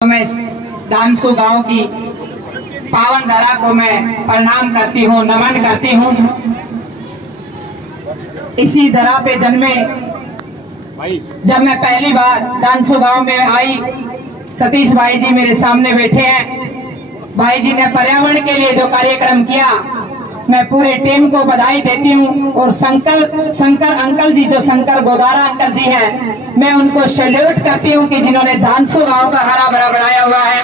मैं डांसो गांव की पावन धरा को मैं प्रणाम करती हूँ, नमन करती हूँ। इसी धरा पे जन्मे जब मैं पहली बार डांसो गांव में आई, सतीश भाई जी मेरे सामने बैठे हैं। भाई जी ने पर्यावरण के लिए जो कार्यक्रम किया, मैं पूरे टीम को बधाई देती हूँ। और शंकर अंकल जी, जो शंकर गोदारा अंकल जी हैं, मैं उनको सैल्यूट करती हूँ कि जिन्होंने डांसो गांव का हरा भरा बनाया हुआ है।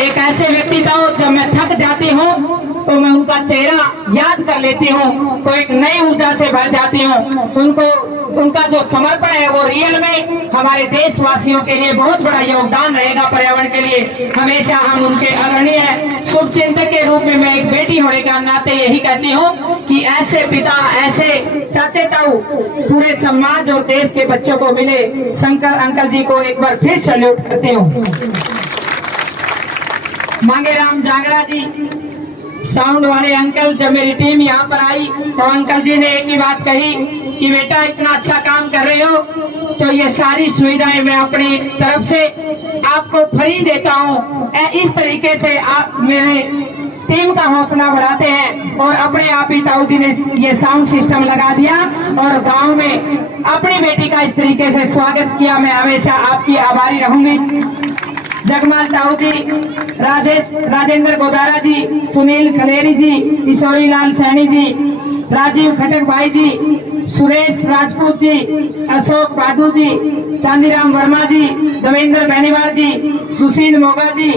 एक ऐसे व्यक्ति था, जब मैं थक जाती हूँ तो मैं उनका चेहरा याद कर लेती हूँ तो एक नई ऊर्जा से भर जाती हूँ। उनका जो समर्पण है वो रियल में हमारे देशवासियों के लिए बहुत बड़ा योगदान रहेगा। पर्यावरण के लिए हमेशा हम उनके अग्रणी हैं। शुभ चिंतक के रूप में मैं एक बेटी होने के नाते यही कहती हूँ कि ऐसे पिता, ऐसे चाचे ताऊ पूरे समाज और देश के बच्चों को मिले। शंकर अंकल जी को एक बार फिर सैल्यूट करती हूँ। मांगेराम जांगड़ा जी, साउंड वाले अंकल, जब मेरी टीम यहाँ पर आई तो अंकल जी ने एक ही बात कही कि बेटा इतना अच्छा काम कर रहे हो तो ये सारी सुविधाएं मैं अपनी तरफ से आपको फ्री देता हूँ। इस तरीके से आप मेरे टीम का हौसला बढ़ाते हैं और अपने आप ही ताऊ जी ने ये साउंड सिस्टम लगा दिया और गांव में अपनी बेटी का इस तरीके से स्वागत किया। मैं हमेशा आपकी आभारी रहूंगी। जगमाल ताऊ जी, राजेंद्र गोदारा जी, सुनील खलेरी जी, किशोरी लाल सैनी जी, राजीव खटक भाई जी, सुरेश राजपूत जी, अशोक बादू जी, चांदीराम वर्मा जी, देवेंद्र बेनीवाल जी, सुशील मोगा जी,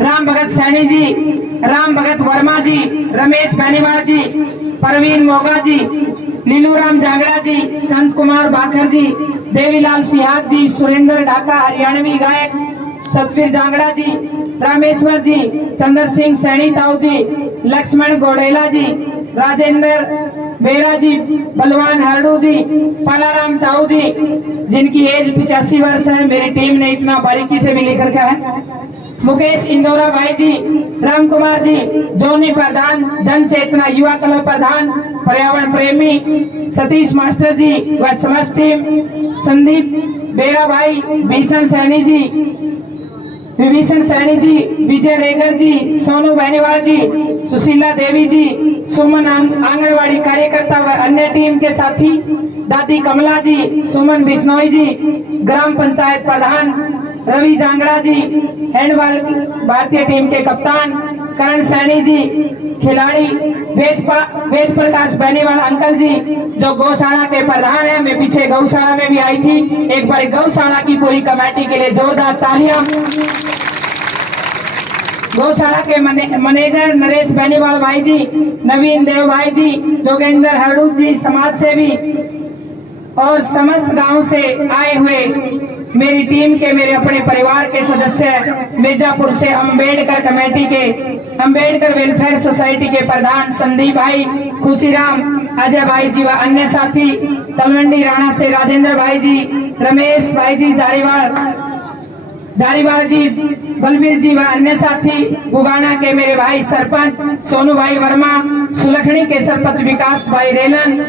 राम भगत सैनी जी, राम भगत वर्मा जी, रमेश बेनीवाल जी, परवीन मोगा जी, लीलूराम जांगड़ा जी, संत कुमार बाखर जी, देवीलाल सिहाग जी, सुरेंद्र ढाका हरियाणवी गायक, सतवीर जांगड़ा जी, रामेश्वर जी, चंद्र सिंह सैनी ताऊ जी, लक्ष्मण गोडेला जी, राजेंद्र बेरा जी, बलवान हरडू जी, पालाराम ताऊ जी, जिनकी एज 85 वर्ष है। मेरी टीम ने इतना बारीकी से भी लिख रखा है। मुकेश इंदौरा भाई जी, राम कुमार जी, जोनी प्रधान, जन चेतना युवा क्लब प्रधान, पर्यावरण प्रेमी सतीश मास्टर जी व समस्त टीम, संदीप बेरा भाई, भीषण सैनी जी, विभीषण सैनी जी, विजय रेगर जी, सोनू बेनीवाल जी, सुशीला देवी जी, सुमन आंगनवाड़ी कार्यकर्ता व अन्य टीम के साथी, दादी कमला जी, सुमन बिश्नोई जी, ग्राम पंचायत प्रधान रवि जांगड़ा जी, हैंडबॉल भारतीय टीम के कप्तान करण सैनी जी, खिलाड़ी वेद प्रकाश बेनीवाल अंकल जी, जो गौशाला के प्रधान है। मैं पीछे गौशाला में भी आई थी, एक बार गौशाला की पूरी कमेटी के लिए जोरदार तालियां। गौशाला के मैनेजर नरेश बेनीवाल भाई जी, नवीन देव भाई जी, जोगेंद्र हरडू जी, समाज सेवी और समस्त गांव से आए हुए मेरी टीम के, मेरे अपने परिवार के सदस्य, मिर्जापुर से अम्बेडकर कमेटी के, अम्बेडकर वेलफेयर सोसाइटी के प्रधान संदीप भाई, खुशीराम, अजय भाई जी व अन्य साथी, तलवंडी राणा से राजेंद्र भाई जी, रमेश भाई जी, धारीवाल जी, बलबीर जी व अन्य साथी, बुगाना के मेरे भाई सरपंच सोनू भाई वर्मा, सुलखनी के सरपंच विकास भाई रेलन,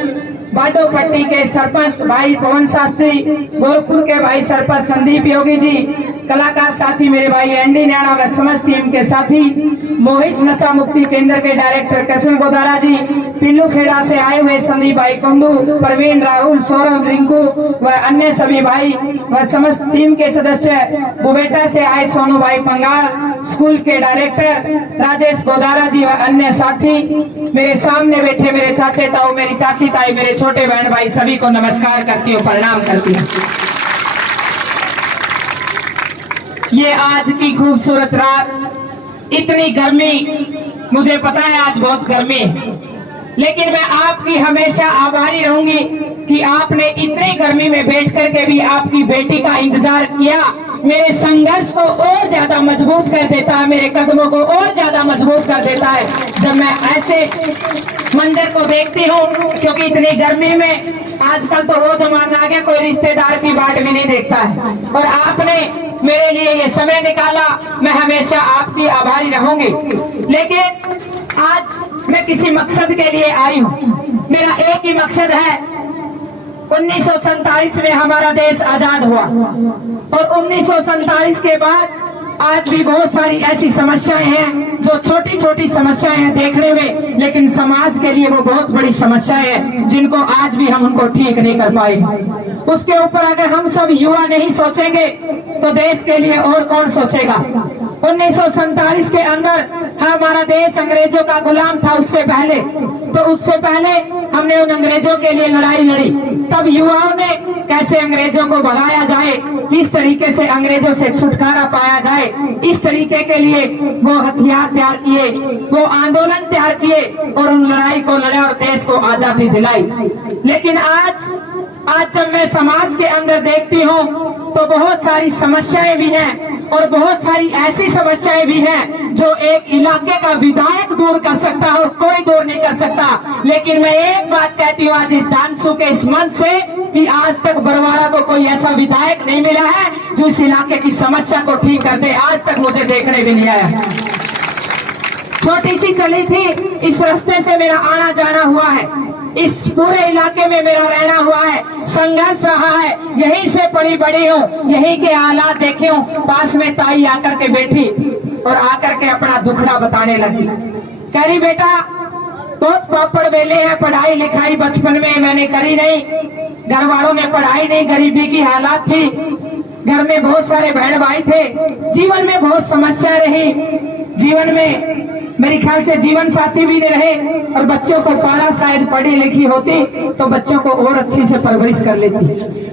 बाटोपट्टी के सरपंच भाई पवन शास्त्री, गोरखपुर के भाई सरपंच संदीप योगी जी, कलाकार साथी मेरे भाई एनडी न्याणा व समस्त टीम के साथी, मोहित नशा मुक्ति केंद्र के डायरेक्टर कृष्ण गोदारा जी, पिल्लू खेड़ा से आए हुए संदीप भाई कुंडू, प्रवीण, राहुल, सौरभ, रिंकू व अन्य सभी भाई व समस्त टीम के सदस्य, बुबेटा से आए सोनू भाई पंगाल, स्कूल के डायरेक्टर राजेश गोदारा जी व अन्य साथी, मेरे सामने बैठे मेरे चाचे ताऊ, मेरी चाची ताई, मेरे छोटे बहन भाई, सभी को नमस्कार करती हूँ, प्रणाम करती हूँ। ये आज की खूबसूरत रात, इतनी गर्मी, मुझे पता है आज बहुत गर्मी है, लेकिन मैं आपकी हमेशा आभारी रहूंगी कि आपने इतनी गर्मी में बैठ करके भी आपकी बेटी का इंतजार किया। मेरे संघर्ष को और ज्यादा मजबूत कर देता है, मेरे कदमों को और ज्यादा मजबूत कर देता है जब मैं ऐसे मंजर को देखती हूँ, क्योंकि इतनी गर्मी में आजकल तो वो जमाना आ गया, कोई रिश्तेदार की बाट भी नहीं देखता है, और आपने मेरे लिए ये समय निकाला। मैं हमेशा आपकी आभारी रहूंगी। लेकिन आज मैं किसी मकसद के लिए आई हूँ। मेरा एक ही मकसद है 1947 में हमारा देश आजाद हुआ और 1947 के बाद आज भी बहुत सारी ऐसी समस्याएं हैं जो छोटी छोटी समस्याएं हैं देखने में, लेकिन समाज के लिए वो बहुत बड़ी समस्याएं हैं जिनको आज भी हम उनको ठीक नहीं कर पाए। उसके ऊपर अगर हम सब युवा नहीं सोचेंगे तो देश के लिए और कौन सोचेगा। 1947 के अंदर हमारा देश अंग्रेजों का गुलाम था। उससे पहले हमने उन अंग्रेजों के लिए लड़ाई लड़ी। तब युवाओं ने कैसे अंग्रेजों को भगाया जाए, किस तरीके से अंग्रेजों से छुटकारा पाया जाए, इस तरीके के लिए वो हथियार तैयार किए, वो आंदोलन तैयार किए और उन लड़ाई को लड़े और देश को आजादी दिलाई। लेकिन आज जब मैं समाज के अंदर देखती हूँ तो बहुत सारी समस्याएं भी हैं और बहुत सारी ऐसी समस्याएं भी हैं जो एक इलाके का विधायक दूर कर सकता है और कोई दूर नहीं कर सकता। लेकिन मैं एक बात कहती हूँ आज इस डांसू के इस मंच से कि आज तक बरवाड़ा को कोई ऐसा विधायक नहीं मिला है जो इस इलाके की समस्या को ठीक कर दे। आज तक मुझे देखने भी नहीं आया। छोटी सी चली थी, इस रास्ते से मेरा आना जाना हुआ है, इस पूरे इलाके में मेरा रहना हुआ है, संघर्ष रहा है, यहीं से पली बड़ी हूँ, यहीं के हालात देखे हूँ। पास में ताई आकर के बैठी और आकर के अपना दुखड़ा बताने लगी। कह रही बेटा बहुत पापड़ बेले हैं, पढ़ाई लिखाई बचपन में मैंने करी नहीं, घर वालों में पढ़ाई नहीं, गरीबी की हालात थी, घर में बहुत सारे बहन भाई थे, जीवन में बहुत समस्या रही, जीवन में मेरे ख्याल से जीवन साथी भी नहीं रहे और बच्चों को पाला, शायद पढ़ी लिखी होती तो बच्चों को और अच्छी से परवरिश कर लेती।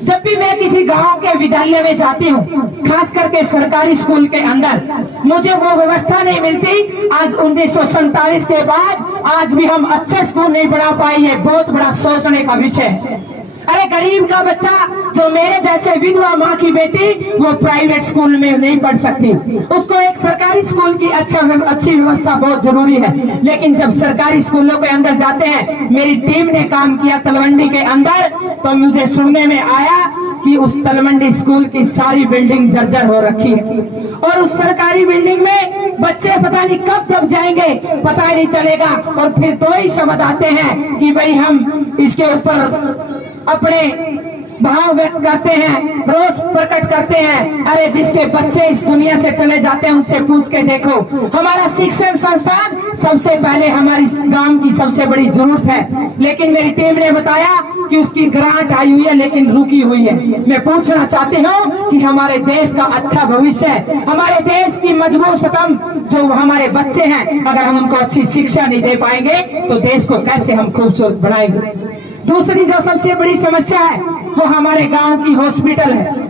जब भी मैं किसी गांव के विद्यालय में जाती हूँ, खास करके सरकारी स्कूल के अंदर, मुझे वो व्यवस्था नहीं मिलती। आज 1947 के बाद आज भी हम अच्छे स्कूल नहीं बना पाए, ये बहुत बड़ा सोचने का विषय है। अरे गरीब का बच्चा, जो मेरे जैसे विधवा माँ की बेटी, वो प्राइवेट स्कूल में नहीं पढ़ सकती, उसको एक सरकारी स्कूल की अच्छी व्यवस्था बहुत जरूरी है। लेकिन जब सरकारी स्कूलों के अंदर जाते हैं, मेरी टीम ने काम किया तलवंडी के अंदर, तो मुझे सुनने में आया कि उस तलवंडी स्कूल की सारी बिल्डिंग जर्जर हो रखी है और उस सरकारी बिल्डिंग में बच्चे पता नहीं कब जाएंगे, पता ही नहीं चलेगा। और फिर दो ही शब्द आते हैं कि भाई हम इसके ऊपर अपने भाव व्यक्त करते हैं, रोष प्रकट करते हैं। अरे जिसके बच्चे इस दुनिया से चले जाते हैं उनसे पूछ के देखो। हमारा शिक्षण संस्थान सबसे पहले हमारी गांव की सबसे बड़ी जरूरत है, लेकिन मेरी टीम ने बताया कि उसकी ग्रांट आई हुई है लेकिन रुकी हुई है। मैं पूछना चाहती हूँ कि हमारे देश का अच्छा भविष्य है, हमारे देश की मजबूत स्तंभ जो हमारे बच्चे हैं, अगर हम उनको अच्छी शिक्षा नहीं दे पाएंगे तो देश को कैसे हम खूबसूरत बनाएंगे। दूसरी जो सबसे बड़ी समस्या है वो हमारे गांव की हॉस्पिटल है।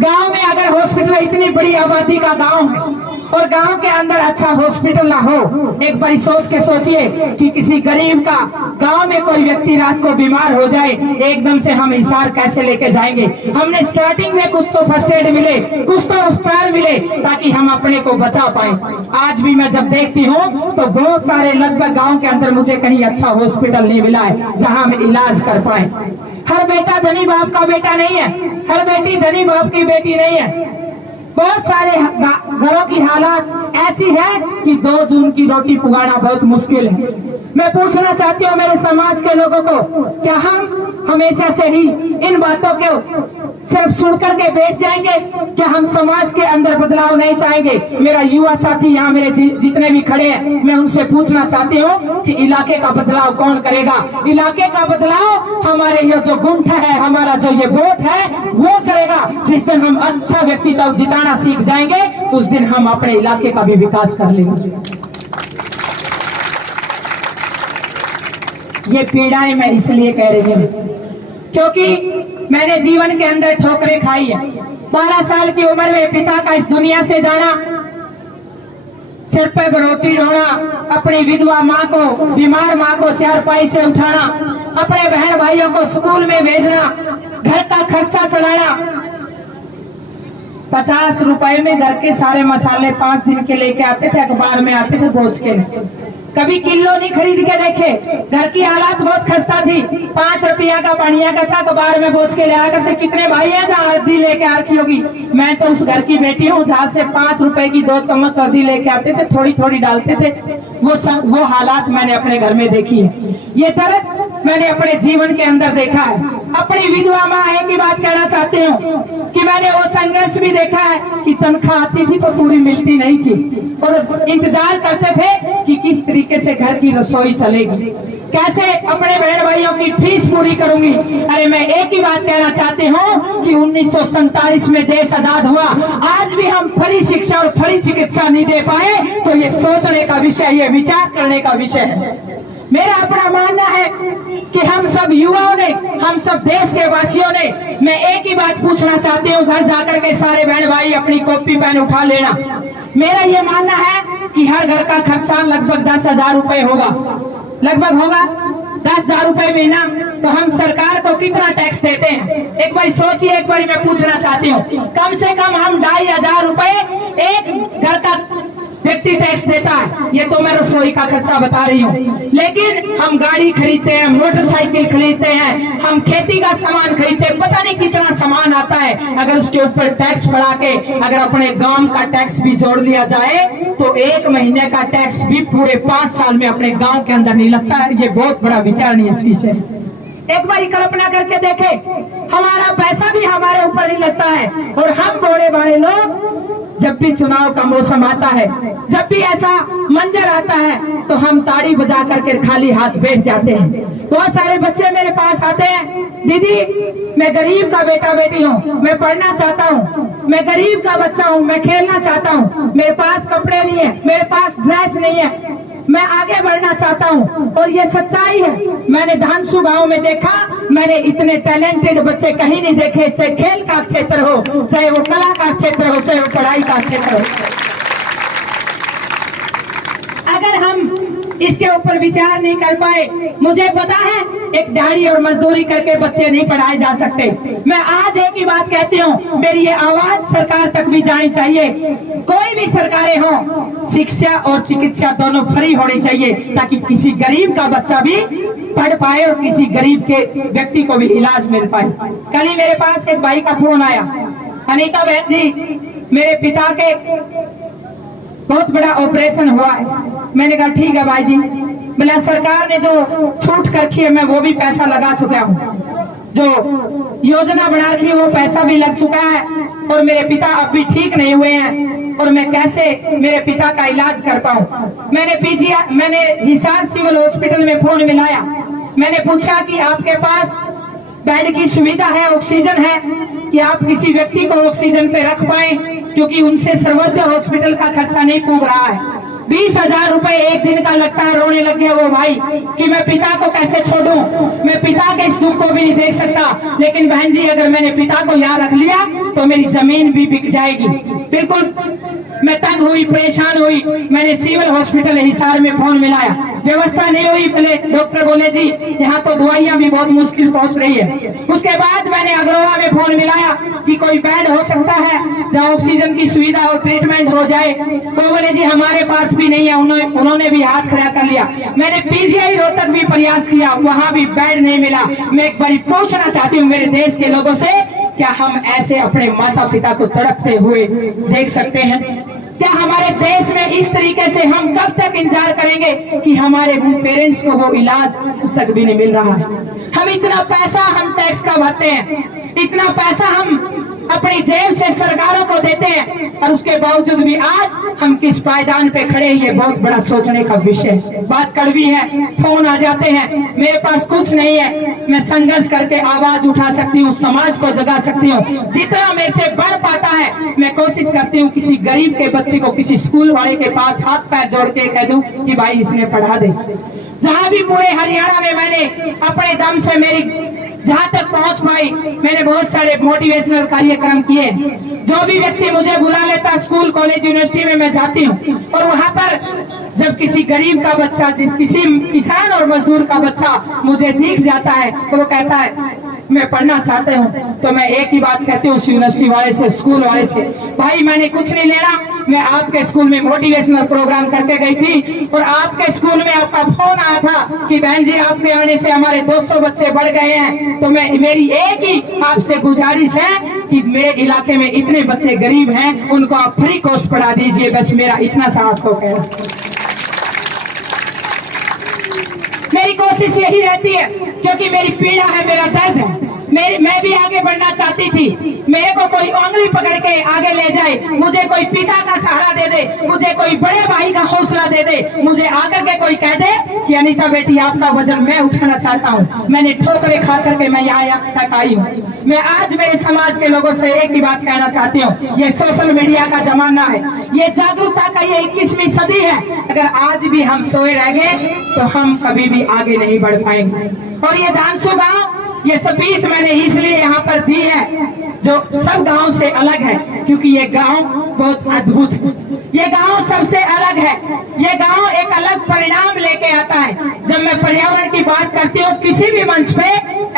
गांव में अगर हॉस्पिटल, इतनी बड़ी आबादी का गांव है और गांव के अंदर अच्छा हॉस्पिटल ना हो, एक बारी सोच के सोचिए कि किसी गरीब का गांव में कोई व्यक्ति रात को बीमार हो जाए, एकदम से हम हिसार कैसे लेके जाएंगे। हमने स्टार्टिंग में कुछ तो फर्स्ट एड मिले, कुछ तो उपचार मिले ताकि हम अपने को बचा पाए। आज भी मैं जब देखती हूँ तो बहुत सारे लगभग गाँव के अंदर मुझे कहीं अच्छा हॉस्पिटल नहीं मिला है जहाँ हम इलाज कर पाए। हर बेटा धनी बाप का बेटा नहीं है, हर बेटी धनी बाप की बेटी नहीं है। बहुत सारे घरों की हालात ऐसी है कि 2 जून की रोटी पुगाना बहुत मुश्किल है। मैं पूछना चाहती हूँ मेरे समाज के लोगों को, क्या हम हमेशा से ही इन बातों को सिर्फ सुन करके बैठ जाएंगे? क्या हम समाज के अंदर बदलाव नहीं चाहेंगे? मेरा युवा साथी यहाँ मेरे जितने भी खड़े हैं, मैं उनसे पूछना चाहती हूँ कि इलाके का बदलाव कौन करेगा? इलाके का बदलाव हमारे ये जो गुंठ है, हमारा जो ये वोट है, वो करेगा। जिस दिन हम अच्छा व्यक्तित्व जिताना सीख जाएंगे उस दिन हम अपने इलाके का भी विकास कर लेंगे। ये पीड़ाएं मैं इसलिए कह रही हूँ क्योंकि मैंने जीवन के अंदर ठोकरें खाई है। 12 साल की उम्र में पिता का इस दुनिया से जाना, सिर पे रोटी ढोना, अपनी विधवा माँ को, बीमार माँ को चारपाई से उठाना, अपने बहन भाइयों को स्कूल में भेजना, घर का खर्चा चलाना। 50 रुपए में घर के सारे मसाले 5 दिन के लेके आते थे, अखबार में आते थे बोझ के। कभी किलो नहीं खरीद के देखे। घर की हालात बहुत खस्ता थी। 5 रुपया का पानिया का था, अखबार में बोझ के ले आ करते। कितने भाई हैं जहाँ हल्दी लेके आ रखी होगी? मैं तो उस घर की बेटी हूँ जहाँ से 5 रुपए की 2 चम्मच हल्दी लेके आते थे, थोड़ी थोड़ी डालते थे। वो हालात मैंने अपने घर में देखी है। ये दर्द मैंने अपने जीवन के अंदर देखा है। अपनी विधवा माँ एक ही बात कहना चाहती हूँ कि मैंने वो संघर्ष भी देखा है कि तनख्वाह आती थी तो पूरी मिलती नहीं थी और इंतजार करते थे कि किस तरीके से घर की रसोई चलेगी, कैसे अपने बहन भाइयों की फीस पूरी करूंगी। अरे मैं एक ही बात कहना चाहती हूँ कि 1947 में देश आजाद हुआ, आज भी हम फ्री शिक्षा और फ्री चिकित्सा नहीं दे पाए, तो ये सोचने का विषय, ये विचार करने का विषय है। मेरा अपना मानना है कि हम सब युवाओं ने, हम सब देश के वासियों ने, मैं एक ही बात पूछना चाहती हूँ, घर जाकर के सारे बहन भाई अपनी कॉपी पेन उठा लेना। मेरा ये मानना है कि हर घर का खर्चा लगभग 10,000 रुपए होगा, लगभग होगा 10,000 रुपए महीना। तो हम सरकार को कितना टैक्स देते हैं, एक बार सोचिए, एक बार मैं पूछना चाहती हूँ। कम से कम हम 2,500 रुपए एक घर का व्यक्ति टैक्स देता है। ये तो मैं रसोई का खर्चा बता रही हूँ, लेकिन हम गाड़ी खरीदते हैं, मोटरसाइकिल खरीदते हैं, हम खेती का सामान खरीदते हैं, पता नहीं कितना सामान आता है। अगर उसके ऊपर टैक्स बढ़ा के अगर अपने गांव का टैक्स भी जोड़ लिया जाए तो 1 महीने का टैक्स भी पूरे 5 साल में अपने गांव के अंदर नहीं लगता है। ये बहुत बड़ा विचारणीय विषय। एक बार कल्पना करके देखे, हमारा पैसा भी हमारे ऊपर नहीं लगता है और हम बड़े बड़े लोग जब भी चुनाव का मौसम आता है, जब भी ऐसा मंजर आता है, तो हम ताड़ी बजा करके खाली हाथ बैठ जाते हैं। बहुत सारे बच्चे मेरे पास आते हैं, दीदी मैं गरीब का बेटा बेटी हूँ, मैं पढ़ना चाहता हूँ, मैं गरीब का बच्चा हूँ, मैं खेलना चाहता हूँ, मेरे पास कपड़े नहीं है, मेरे पास ड्रेस नहीं है, मैं आगे बढ़ना चाहता हूँ। और ये सच्चाई है, मैंने धानसू गांव में देखा, मैंने इतने टैलेंटेड बच्चे कहीं नहीं देखे, चाहे खेल का क्षेत्र हो, चाहे वो कला का क्षेत्र हो, चाहे वो पढ़ाई का क्षेत्र हो। अगर हम इसके ऊपर विचार नहीं कर पाए, मुझे पता है एक दिहाड़ी और मजदूरी करके बच्चे नहीं पढ़ाए जा सकते। मैं आज एक ही बात कहती हूँ, मेरी ये आवाज सरकार तक भी जानी चाहिए। कोई भी सरकारें हो, शिक्षा और चिकित्सा दोनों फ्री होनी चाहिए, ताकि किसी गरीब का बच्चा भी पढ़ पाए और किसी गरीब के व्यक्ति को भी इलाज मिल पाए। कल ही मेरे पास एक भाई का फोन आया, अनीता बहन जी मेरे पिता के बहुत बड़ा ऑपरेशन हुआ है। मैंने कहा ठीक है भाई जी, बोला सरकार ने जो छूट रखी है मैं वो भी पैसा लगा चुका हूँ, जो योजना बना रखी है वो पैसा भी लग चुका है, और मेरे पिता अब भी ठीक नहीं हुए हैं, और मैं कैसे मेरे पिता का इलाज कर पाऊँ। मैंने हिसार सिविल हॉस्पिटल में फोन मिलाया, मैंने पूछा कि आपके पास बेड की सुविधा है, ऑक्सीजन है, कि आप किसी व्यक्ति को ऑक्सीजन पे रख पाए, क्योंकि उनसे सर्वोदय हॉस्पिटल का खर्चा नहीं पूग रहा है। 20,000 रुपए एक दिन का लगता है। रोने लग गया वो भाई कि मैं पिता को कैसे छोड़ूं, मैं पिता के इस दुख को भी नहीं देख सकता। लेकिन बहन जी अगर मैंने पिता को यहाँ रख लिया तो मेरी जमीन भी बिक जाएगी। बिल्कुल मैं तंग हुई, परेशान हुई, मैंने सिविल हॉस्पिटल हिसार में फोन मिलाया, व्यवस्था नहीं हुई। पहले डॉक्टर बोले जी यहाँ तो दवाइयाँ भी बहुत मुश्किल पहुँच रही है। उसके बाद मैंने अग्रवा में फोन मिलाया कि कोई बेड हो सकता है जहाँ ऑक्सीजन की सुविधा और ट्रीटमेंट हो जाए। वो बोले जी हमारे पास भी नहीं है, उन्होंने भी हाथ खड़ा कर लिया। मैंने पीजीआई रोहतक भी प्रयास किया, वहाँ भी बेड नहीं मिला। मैं एक बार पूछना चाहती हूँ मेरे देश के लोगों से, क्या हम ऐसे अपने माता पिता को तड़पते हुए देख सकते हैं? क्या हमारे देश में इस तरीके से हम कब तक इंतजार करेंगे कि हमारे पेरेंट्स को वो इलाज तक भी नहीं मिल रहा है? हम इतना पैसा हम टैक्स का भरते हैं, इतना पैसा हम अपनी जेब से सरकारों को देते हैं, और उसके बावजूद भी आज हम किस पायदान पे खड़े हैं, ये बहुत बड़ा सोचने का विषय है। बात कड़वी है, फोन आ जाते हैं, मेरे पास कुछ नहीं है, मैं संघर्ष करके आवाज उठा सकती हूँ, समाज को जगा सकती हूँ। जितना मेरे से बढ़ पाता है मैं कोशिश करती हूँ किसी गरीब के बच्चे को किसी स्कूल वाले के पास हाथ पैर जोड़ के कह दूं कि भाई इसमें पढ़ा दे। जहाँ भी पूरे हरियाणा में मैंने अपने दम से मेरी जहाँ तक पहुँच पाई, मैंने बहुत सारे मोटिवेशनल कार्यक्रम किए। जो भी व्यक्ति मुझे बुला लेता स्कूल कॉलेज यूनिवर्सिटी में मैं जाती हूँ, और वहाँ पर जब किसी गरीब का बच्चा, किसी किसान और मजदूर का बच्चा मुझे दिख जाता है तो वो कहता है मैं पढ़ना चाहते हूँ, तो मैं एक ही बात कहती हूँ उस यूनिवर्सिटी वाले से, स्कूल वाले से, भाई मैंने कुछ नहीं लेना, मैं आपके स्कूल में मोटिवेशनल प्रोग्राम करके गई थी, और आपके स्कूल में आपका फोन आया था कि बहन जी आपके आने से हमारे 200 बच्चे बढ़ गए हैं। तो मैं मेरी एक ही आपसे गुजारिश है कि मेरे इलाके में इतने बच्चे गरीब हैं, उनको आप फ्री कॉस्ट पढ़ा दीजिए। बस मेरा इतना सा आपको कहना, मेरी कोशिश यही रहती है, क्योंकि मेरी पीड़ा है, मेरा दर्द है। मैं भी आगे बढ़ना चाहती थी। मेरे को कोई उंगली पकड़ के आगे ले जाए, मुझे कोई पिता का सहारा दे दे, मुझे कोई बड़े भाई का हौसला दे दे, मुझे आकर के कोई कह दे कि अनीता बेटी आपका वजन मैं उठाना चाहता हूँ। मैंने ठोकरे खा करके मैं यहाँ तक आई हूँ। मैं आज मेरे समाज के लोगों से एक ही बात कहना चाहती हूँ, ये सोशल मीडिया का जमाना है, ये जागरूकता का ये 21वीं सदी है। अगर आज भी हम सोए रह गए तो हम कभी भी आगे नहीं बढ़ पाएंगे। और ये धानसू गांव, ये स्पीच मैंने इसलिए यहाँ पर दी है जो सब गांव से अलग है, क्योंकि ये गांव बहुत अद्भुत है। ये गांव सबसे अलग है। ये गांव एक अलग परिणाम लेके आता है। जब मैं पर्यावरण की बात करती हूँ किसी भी मंच पे,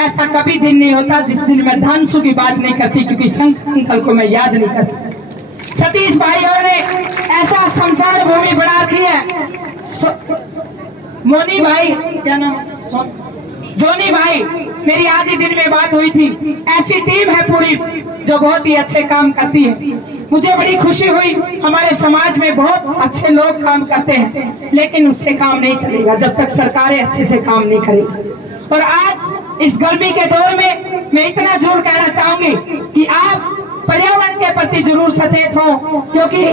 ऐसा कभी दिन नहीं होता जिस दिन मैं धानसू की बात नहीं करती, क्योंकि संत अंकल को मैं याद नहीं करती। सतीश भाई और ने ऐसा शमशान भूमि बना रखी है। मोनी भाई, क्या नाम, जोनी भाई, मेरी आज ही दिन में बात हुई थी। ऐसी टीम है पूरी जो बहुत ही अच्छे काम करती है। मुझे बड़ी खुशी हुई। हमारे समाज में बहुत अच्छे लोग काम करते हैं, लेकिन उससे काम नहीं चलेगा जब तक सरकारें अच्छे से काम नहीं करेगी। और आज इस गर्मी के दौर में मैं इतना जरूर कहना चाहूंगी कि आप पर्यावरण के प्रति जरूर सचेत हो, क्योंकि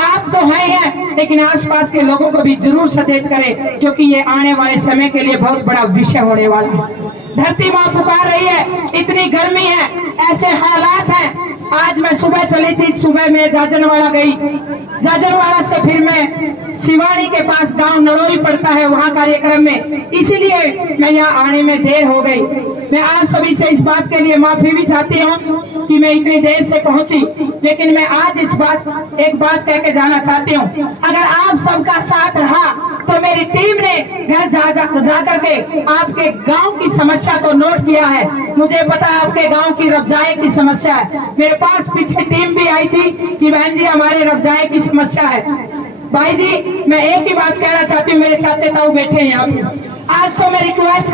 आप तो हैं, लेकिन आसपास के लोगों को भी जरूर सचेत करें, क्योंकि ये आने वाले समय के लिए बहुत बड़ा विषय होने वाला है। धरती माँ पुकार रही है, इतनी गर्मी है, ऐसे हालात हैं। आज मैं सुबह चली थी, सुबह में जाजनवाड़ा गई, जाजनवाड़ा से फिर मैं शिवानी के पास गांव नड़ोई पड़ता है, वहां कार्यक्रम में, इसीलिए मैं यहाँ आने में देर हो गई। मैं आप सभी से इस बात के लिए माफी भी चाहती हूँ कि मैं इतनी देर से पहुंची, लेकिन मैं आज एक बात कह के जाना चाहती हूँ। अगर आप सबका साथ रहा तो मेरी टीम ने घर जा करके आपके गांव की समस्या को नोट किया है। मुझे पता है आपके गांव की रफजाई की समस्या है। मेरे पास पीछे टीम भी आई थी कि बहन जी हमारे रफजाई की समस्या है। भाई जी, मैं एक ही बात कहना चाहती हूँ, मेरे चाचे ताऊ बैठे हैं यहाँ पे। आज तो मैं रिक्वेस्ट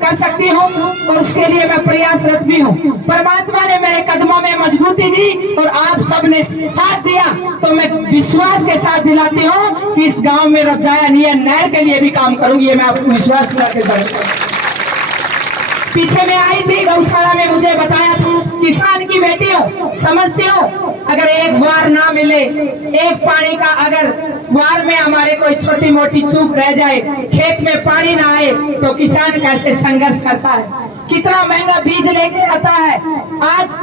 कर सकती हूँ और उसके लिए मैं प्रयासरत भी हूँ। परमात्मा ने मेरे कदमों में मजबूती दी और आप सबने साथ दिया, तो मैं विश्वास के साथ दिलाती हूँ कि इस गांव में रफजाया नहर के लिए भी काम करूंगी। ये मैं आपको विश्वास दिला के करूँगा। पीछे में आई थी गौशाला में, मुझे बताया था, किसान की बेटी हो, समझती हो, अगर एक वार ना मिले, एक पानी का अगर वार में हमारे कोई छोटी मोटी चूक रह जाए, खेत में पानी ना आए, तो किसान कैसे संघर्ष करता है, कितना महंगा बीज लेके आता है। आज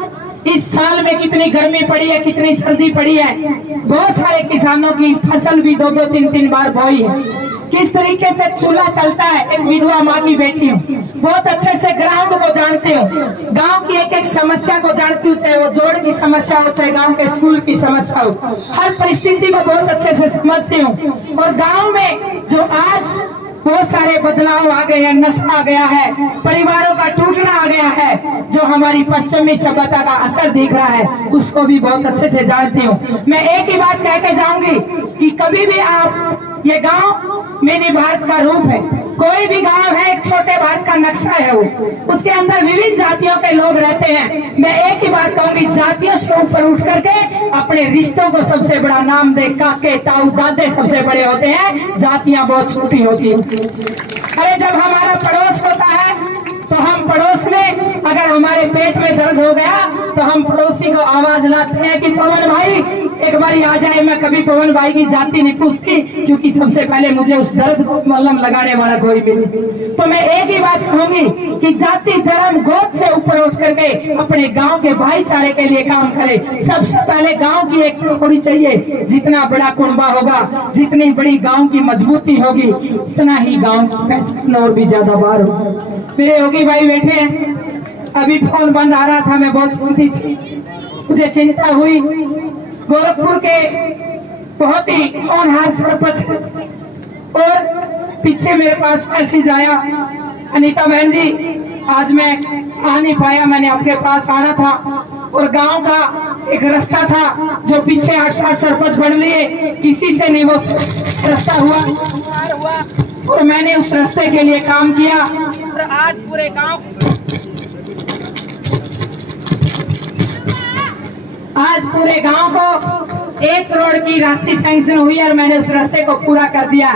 इस साल में कितनी गर्मी पड़ी है, कितनी सर्दी पड़ी है, बहुत सारे किसानों की फसल भी 2-2, 3-3 बार बोई है। किस तरीके से चूल्हा चलता है, एक विधवा माँ की बेटी हूँ, बहुत अच्छे से ग्राउंड को जानती हूँ, गांव की एक समस्या को जानती हूँ, चाहे वो जोड़ की समस्या हो, चाहे गांव के स्कूल की समस्या हो, हर परिस्थिति को बहुत अच्छे से समझती हूँ। और गांव में जो आज बहुत सारे बदलाव आ गए हैं, नशा आ गया है, परिवारों का टूटना आ गया है, जो हमारी पश्चिमी सभ्यता का असर दिख रहा है, उसको भी बहुत अच्छे से जानती हूँ। मैं एक ही बात कह के जाऊंगी कि कभी भी आप, ये गांव मिनी भारत का रूप है। कोई भी गांव है एक छोटे भारत का नक्शा है, वो उसके अंदर विभिन्न जातियों के लोग रहते हैं। मैं एक ही बात कहूंगी, जातियों से ऊपर उठ करके अपने रिश्तों को सबसे बड़ा नाम दे। काके ताऊ दादे सबसे बड़े होते हैं, जातियां बहुत छोटी होती हैं। अरे जब हमारा पड़ोस होता है तो हम पड़ोस में, अगर हमारे पेट में दर्द हो गया तो हम पड़ोसी को आवाज लाते हैं कि पवन भाई एक बारी आ जाए। मैं कभी पवन भाई की जाति नहीं पूछती, क्योंकि सबसे पहले मुझे उस दर्द को मलहम लगाने वाला कोई भी नहीं। तो मैं एक ही बात कहूंगी कि जाति धर्म गोद से ऊपर उठ करके अपने गांव के भाईचारे के लिए काम करे। सबसे पहले गांव की एक होनी चाहिए। जितना बड़ा कुनबा होगा, जितनी बड़ी गांव की मजबूती होगी, उतना ही गांव की पहचान और भी ज्यादा बार होगी। मेरे योगी भाई बैठे हैं, अभी फोन बंद आ रहा था, मैं बहुत सुनती थी, मुझे चिंता हुई। गोरखपुर के बहुत ही होनहार सरपंच, और पीछे मेरे पास मैसेज आया, अनीता बहन जी आज मैं आ नहीं पाया, मैंने आपके पास आना था, और गांव का एक रास्ता था जो पीछे 8-7 सरपंच बन लिए, किसी से नहीं वो रास्ता हुआ, और मैंने उस रास्ते के लिए काम किया। और आज पूरे गांव को 1 करोड़ की की राशि सैंक्शन हुई और मैंने उस रास्ते को पूरा कर दिया।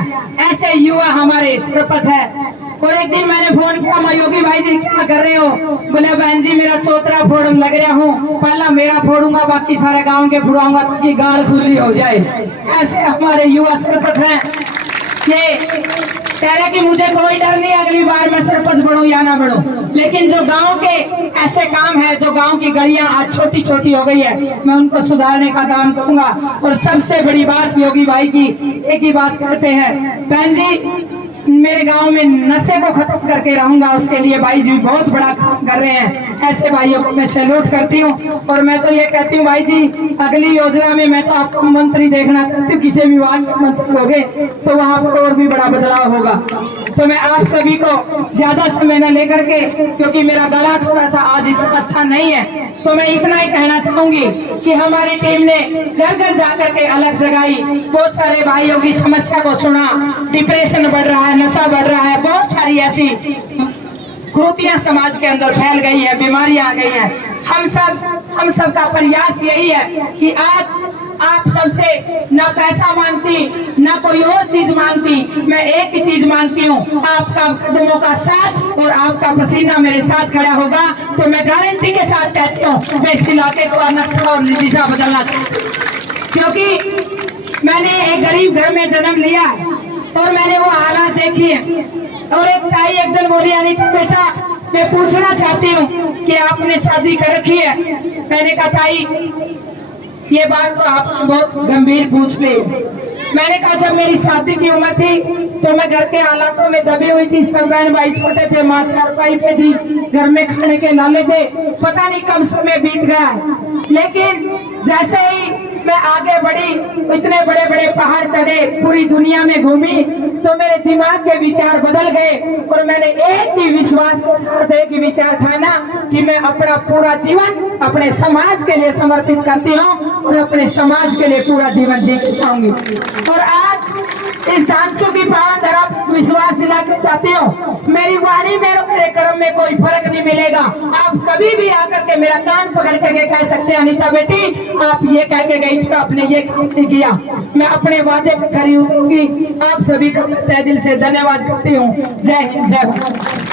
ऐसे युवा हमारे सरपंच है। और एक दिन मैंने फोन किया, मैं योगी भाई जी क्या कर रहे हो? बोले बहन जी मेरा चौतरा फोड़न लग रहा हूँ, पहला मेरा फोड़ूंगा बाकी सारे गांव के फोड़ाऊंगा ताकि गाड़ खुली हो जाए। ऐसे हमारे युवा सरपंच हैं। ये कह रहे कि मुझे कोई डर नहीं, अगली बार मैं सरपंच बनूं या ना बनूं, लेकिन जो गांव के ऐसे काम है, जो गांव की गलियां आज छोटी छोटी हो गई है, मैं उनको सुधारने का काम करूंगा। और सबसे बड़ी बात योगी भाई की एक ही बात कहते हैं, बहन जी मेरे गांव में नशे को खत्म करके रहूंगा, उसके लिए भाई जी बहुत बड़ा काम कर रहे हैं। ऐसे भाइयों को मैं सैल्यूट करती हूँ। और मैं तो ये कहती हूँ भाई जी अगली योजना में मैं तो आपको मंत्री देखना चाहती हूँ, किसी विभाग के मंत्री हो गए तो वहां पर और भी बड़ा बदलाव होगा। तो मैं आप सभी को ज्यादा समय न लेकर के, क्योंकि मेरा गला थोड़ा सा आज इतना अच्छा नहीं है, तो मैं इतना ही कहना चाहूंगी कि हमारी टीम ने घर घर जाकर के अलग जगाई, बहुत सारे भाइयों की समस्या को सुना, डिप्रेशन बढ़ रहा है, नशा बढ़ रहा है, बहुत सारी ऐसी कुरीतियां समाज के अंदर फैल गई है, बीमारियां आ गई हैं। हम सब का प्रयास यही है कि आज आप सबसे न पैसा मांगती न कोई और चीज मांगती, मैं एक ही चीज मांगती हूँ, आपका कदमों का साथ और आपका पसीना मेरे साथ खड़ा होगा तो मैं गारंटी के साथ कहती हूँ मैं इस इलाके को नक्शा और दिशा बदलना चाहती हूँ। क्योंकि मैंने एक गरीब घर में जन्म लिया है और मैंने वो हालात देखी है। और एक ताई एक दिन बोली अनीता बेटा मैं पूछना चाहती हूँ कि आपने शादी कर रखी है? मैंने कहा ताई ये बात तो आपने बहुत गंभीर पूछ ली। मैंने कहा जब मेरी शादी की उम्र थी तो मैं घर के हालातों में दबी हुई थी, सब बहन भाई छोटे थे, माँ चारपाई पे थी, घर में खाने के लाले थे, पता नहीं कब समय बीत गया। लेकिन जैसे ही मैं आगे बढ़ी, इतने बड़े बड़े पहाड़ चढ़े, पूरी दुनिया में घूमी, तो मेरे दिमाग के विचार बदल गए और मैंने एक ही विश्वास के साथ एक ही विचार ठाना कि मैं अपना पूरा जीवन अपने समाज के लिए समर्पित करती हूँ और अपने समाज के लिए पूरा जीवन जीना चाहूंगी। और आज इस धांसू की पावन धरा पर विश्वास दिला के चाहती हूँ, मेरी वाणी में और मेरे कर्म में कोई फर्क नहीं मिलेगा। आप कभी भी आकर के मेरा कान पकड़ करके कह सकते हैं अनीता बेटी आप ये कह के गई थी आपने ये काम नहीं किया। मैं अपने वादे पे खरी उतरूंगी। आप सभी का मैं तहे दिल से धन्यवाद करती हूँ। जय हिंद, जय भारत।